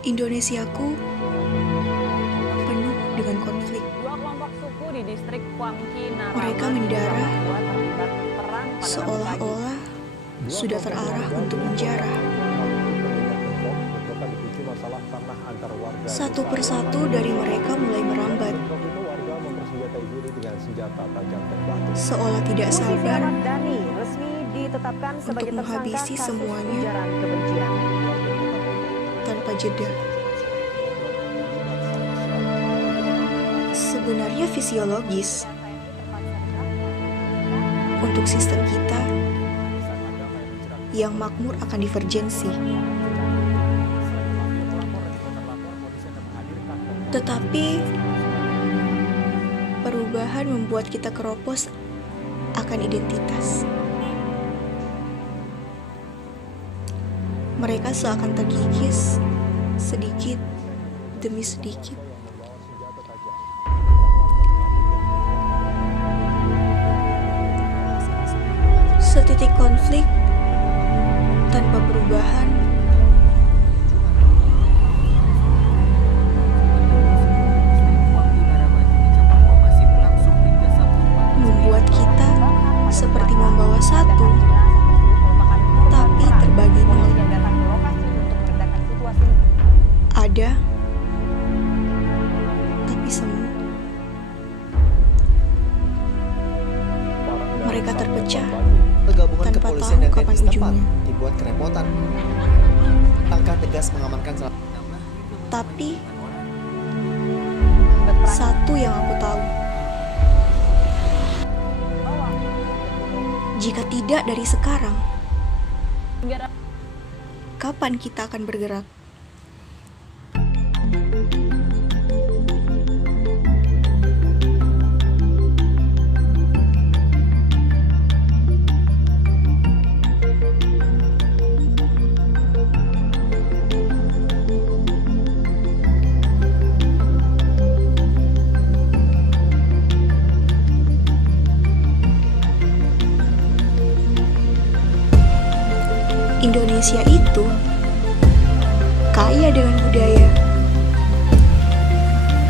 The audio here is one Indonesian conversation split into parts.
Indonesiaku penuh dengan konflik. Dua kelompok suku di distrik Huangqi, Naraban, Mereka mendarah terlibat perang pada seolah-olah sudah terarah untuk menjarah. Satu persatu dari mereka mulai merambat, seolah tidak sabar untuk menghabisi semuanya tanpa jeda. Sebenarnya fisiologis untuk sistem kita yang makmur akan divergensi. Tetapi perubahan membuat kita keropos akan identitas. Mereka seakan terkikis sedikit demi sedikit. Setitik konflik tanpa perubahan membuat kita seperti membawa satu, tapi terbagi nol. Ada, tapi semu. Mereka terpecah Gabungan tanpa kepolisian tahu dan kapan TNI setempat ujungnya. dibuat kerepotan. Langkah tegas mengamankan salah. Tapi satu yang aku tahu, jika tidak dari sekarang, kapan kita akan bergerak? Indonesia itu kaya dengan budaya,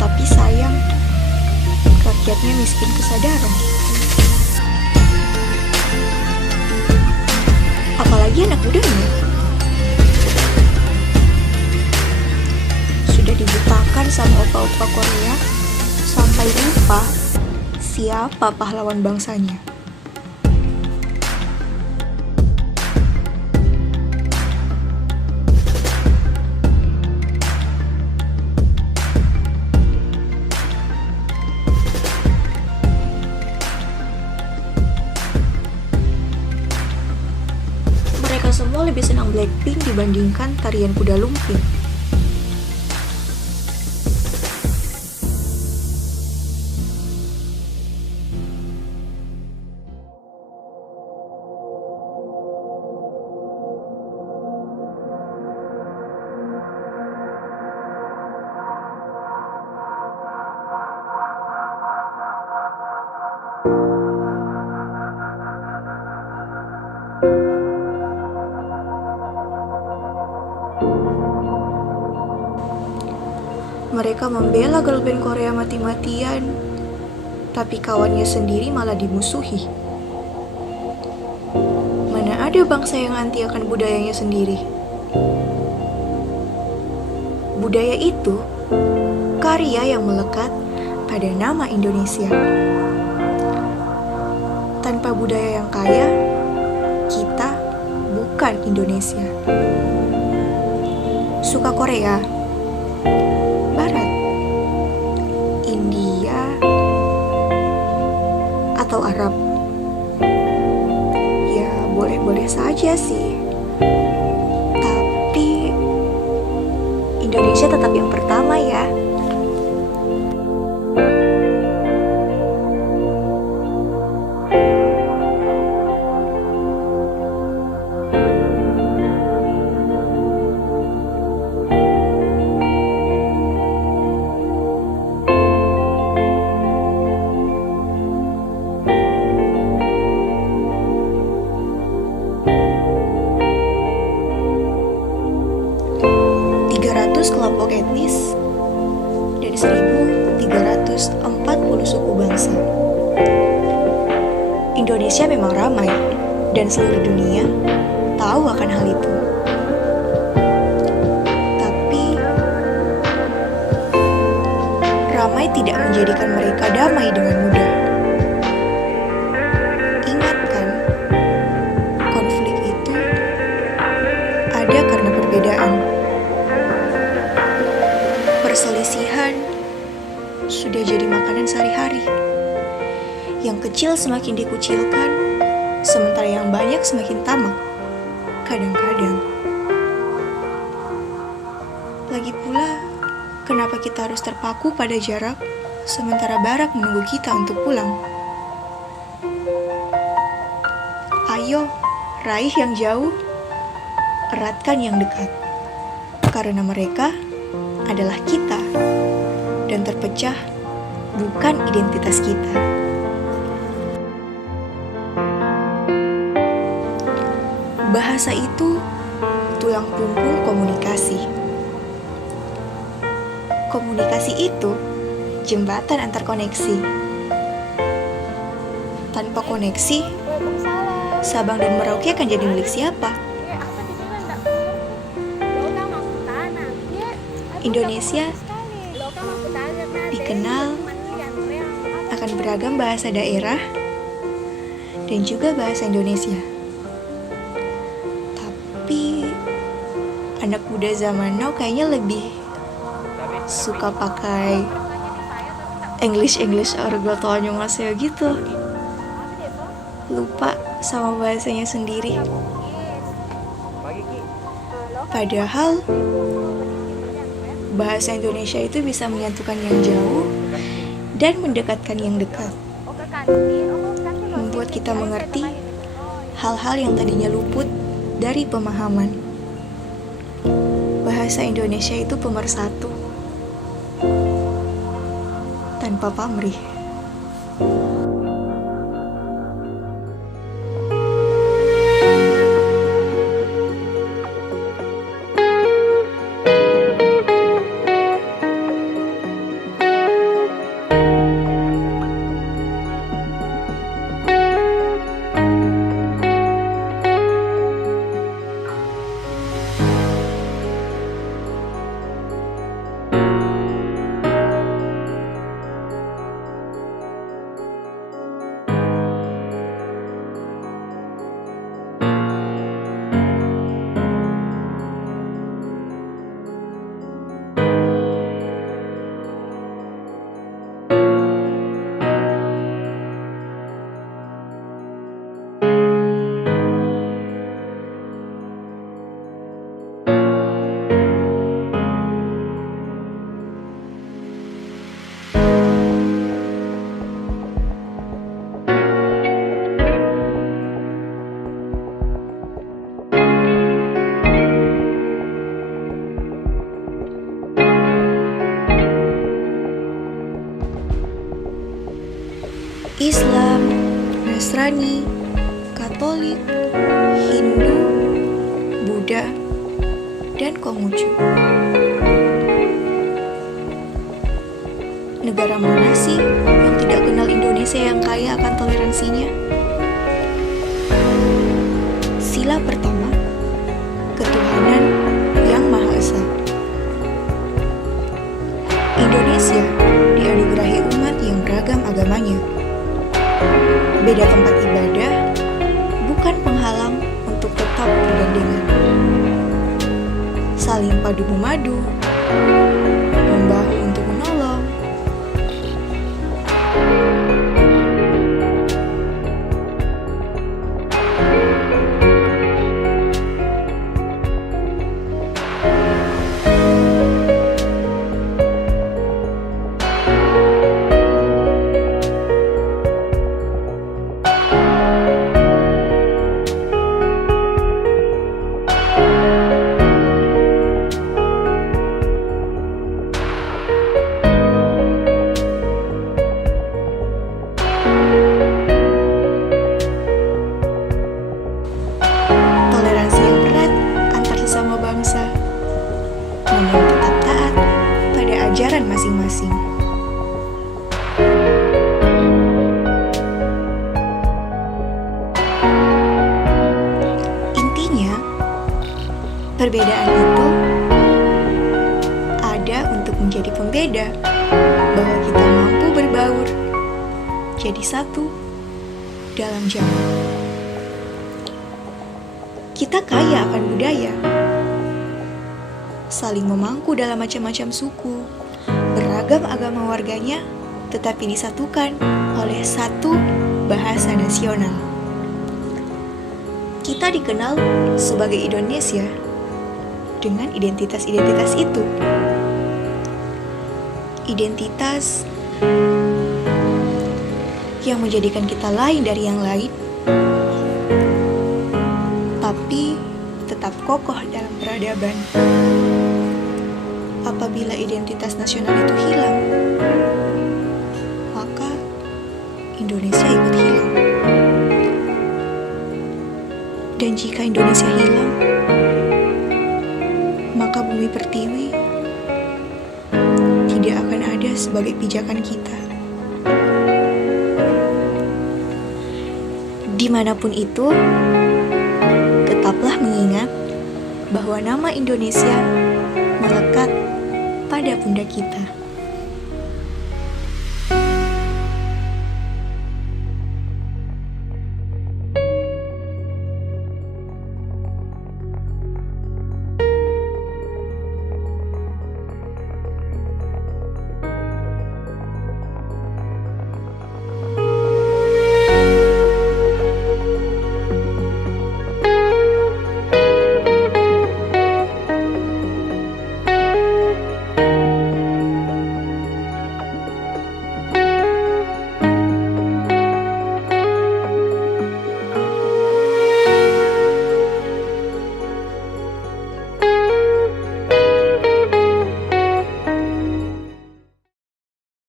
tapi sayang rakyatnya miskin kesadaran. Apalagi anak mudanya sudah dibutakan sama opa-opa Korea sampai lupa siapa pahlawan bangsanya. Mereka semua lebih senang Blackpink dibandingkan tarian kuda lumping. Mereka membela girl band Korea mati-matian, tapi kawannya sendiri malah dimusuhi. Mana ada bangsa yang anti akan budayanya sendiri? Budaya itu karya yang melekat pada nama Indonesia. Tanpa budaya yang kaya, kita bukan Indonesia. Suka Korea, Barat, India, atau Arab? Ya, boleh-boleh saja sih. Tapi Indonesia tetap yang pertama ya. kelompok etnis, dan 1.340 suku bangsa. Indonesia memang ramai, dan seluruh dunia tahu akan hal itu. Tapi, ramai tidak menjadikan mereka damai dengan mudah. Ingat kan, konflik itu ada karena perbedaan. Perselisihan sudah jadi makanan sehari-hari. Yang kecil semakin dikucilkan, sementara yang banyak semakin tamak. Kadang-kadang. Lagi pula, kenapa kita harus terpaku pada jarak, sementara barak menunggu kita untuk pulang? Ayo, raih yang jauh, eratkan yang dekat. Karena mereka adalah kita, dan terpecah bukan identitas kita. Bahasa itu tulang punggung komunikasi. Komunikasi itu jembatan antar koneksi. Tanpa koneksi, Sabang dan Merauke akan jadi milik siapa? Indonesia dikenal akan beragam bahasa daerah dan juga bahasa Indonesia. Tapi anak muda zaman now kayaknya lebih suka pakai English argot tonyo-ngaseo gitu. Lupa sama bahasanya sendiri. Padahal bahasa Indonesia itu bisa menyatukan yang jauh dan mendekatkan yang dekat. Membuat kita mengerti hal-hal yang tadinya luput dari pemahaman. Bahasa Indonesia itu pemersatu tanpa pamrih. Islam, Nasrani, Katolik, Hindu, Buddha, dan Konghucu. Negara mana sih yang tidak kenal Indonesia yang kaya akan toleransinya? Sila pertama, ketuhanan yang Maha Esa. Indonesia dianugerahi umat yang beragam agamanya. Beda tempat ibadah bukan penghalang untuk tetap bergandengan. Saling padu memadu, membahu untuk menolong. peran masing-masing. Intinya, perbedaan itu ada untuk menjadi pembeda, bahwa kita mampu berbaur jadi satu dalam zaman. Kita kaya akan budaya, saling memangku dalam macam-macam suku, beragam agama warganya, tetapi disatukan oleh satu bahasa nasional. Kita dikenal sebagai Indonesia dengan identitas-identitas itu. Identitas yang menjadikan kita lain dari yang lain, tapi tetap kokoh dalam peradaban. Apabila identitas nasional itu hilang, maka Indonesia ikut hilang. Dan jika Indonesia hilang, maka bumi pertiwi tidak akan ada sebagai pijakan kita. Dimanapun itu, tetaplah mengingat bahwa nama Indonesia melekat pada pundak kita.